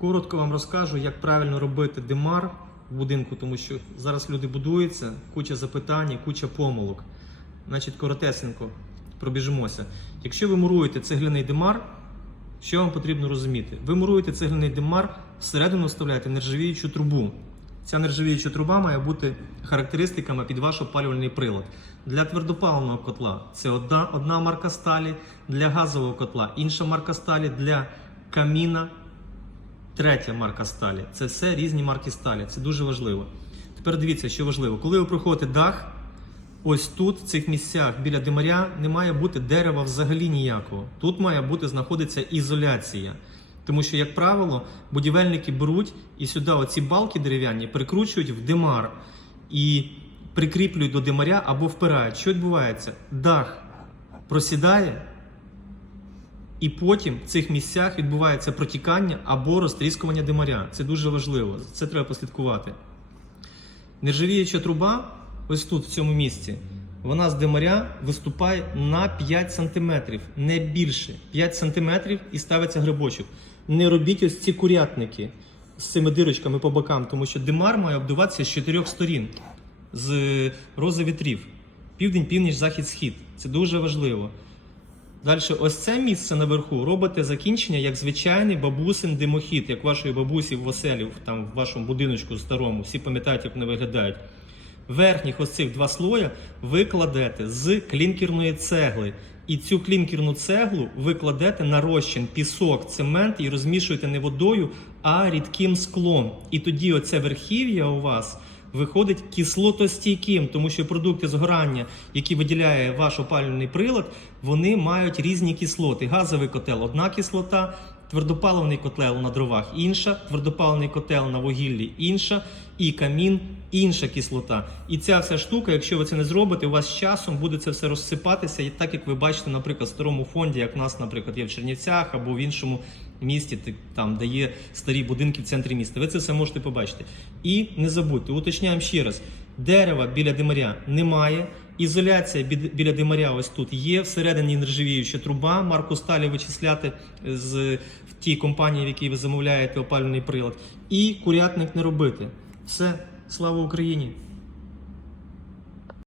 Коротко вам розкажу, як правильно робити димар в будинку, тому що зараз люди будуються, куча запитань, куча помилок. Значить, коротесенько пробіжимося. Якщо ви муруєте цегляний димар, що вам потрібно розуміти? Ви муруєте цегляний димар, всередину вставляєте нержавіючу трубу. Ця нержавіюча труба має бути характеристиками під ваш опалювальний прилад. Для твердопаливного котла це одна, одна марка сталі, для газового котла інша марка сталі, для каміна третя марка сталі. Це все різні марки сталі. Це дуже важливо. Тепер дивіться, що важливо. Коли ви проходите дах, ось тут, в цих місцях біля димаря, не має бути дерева взагалі ніякого. Тут має бути знаходиться ізоляція. Тому що, як правило, будівельники беруть і сюди оці балки дерев'яні прикручують в димар і прикріплюють до димаря або впирають. Що відбувається? Дах просідає, і потім в цих місцях відбувається протікання або розтріскування димаря. Це дуже важливо. Це треба послідкувати. Нержавіюча труба, ось тут, в цьому місці, вона з димаря виступає на 5 см, не більше. 5 см і ставиться грибочок. Не робіть ось ці курятники з цими дирочками по бокам, тому що димар має обдуватися з чотирьох сторін з рози вітрів. Південь, північ, захід, схід. Це дуже важливо. Далі, ось це місце наверху робите закінчення як звичайний бабусин димохід, як вашої бабусі в оселі, там в вашому будиночку старому. Всі пам'ятають, як вони виглядають. Верхніх ось цих два слоя ви кладете з клінкерної цегли. І цю клінкерну цеглу ви кладете на розчин, пісок, цемент і розмішуєте не водою, а рідким склом. І тоді оце верхів'я у вас виходить кислотостійким, тому що продукти згорання, які виділяє ваш опалювальний прилад, вони мають різні кислоти. Газовий котел одна кислота, твердопаливний котел на дровах інша, твердопаливний котел на вугіллі інша, і камін інша кислота. І ця вся штука, якщо ви це не зробите, у вас з часом буде це все розсипатися, і так як ви бачите, наприклад, в старому фонді, як в нас, наприклад, є в Чернівцях або в іншому місті, там, де є старі будинки в центрі міста. Ви це все можете побачити. І не забудьте, уточняємо ще раз: дерева біля димаря немає. Ізоляція біля димаря ось тут є. Всередині нержавіюча труба. Марку сталі вичисляти з тій компанії, в якій ви замовляєте опалювальний прилад. І курятник не робити. Все, слава Україні!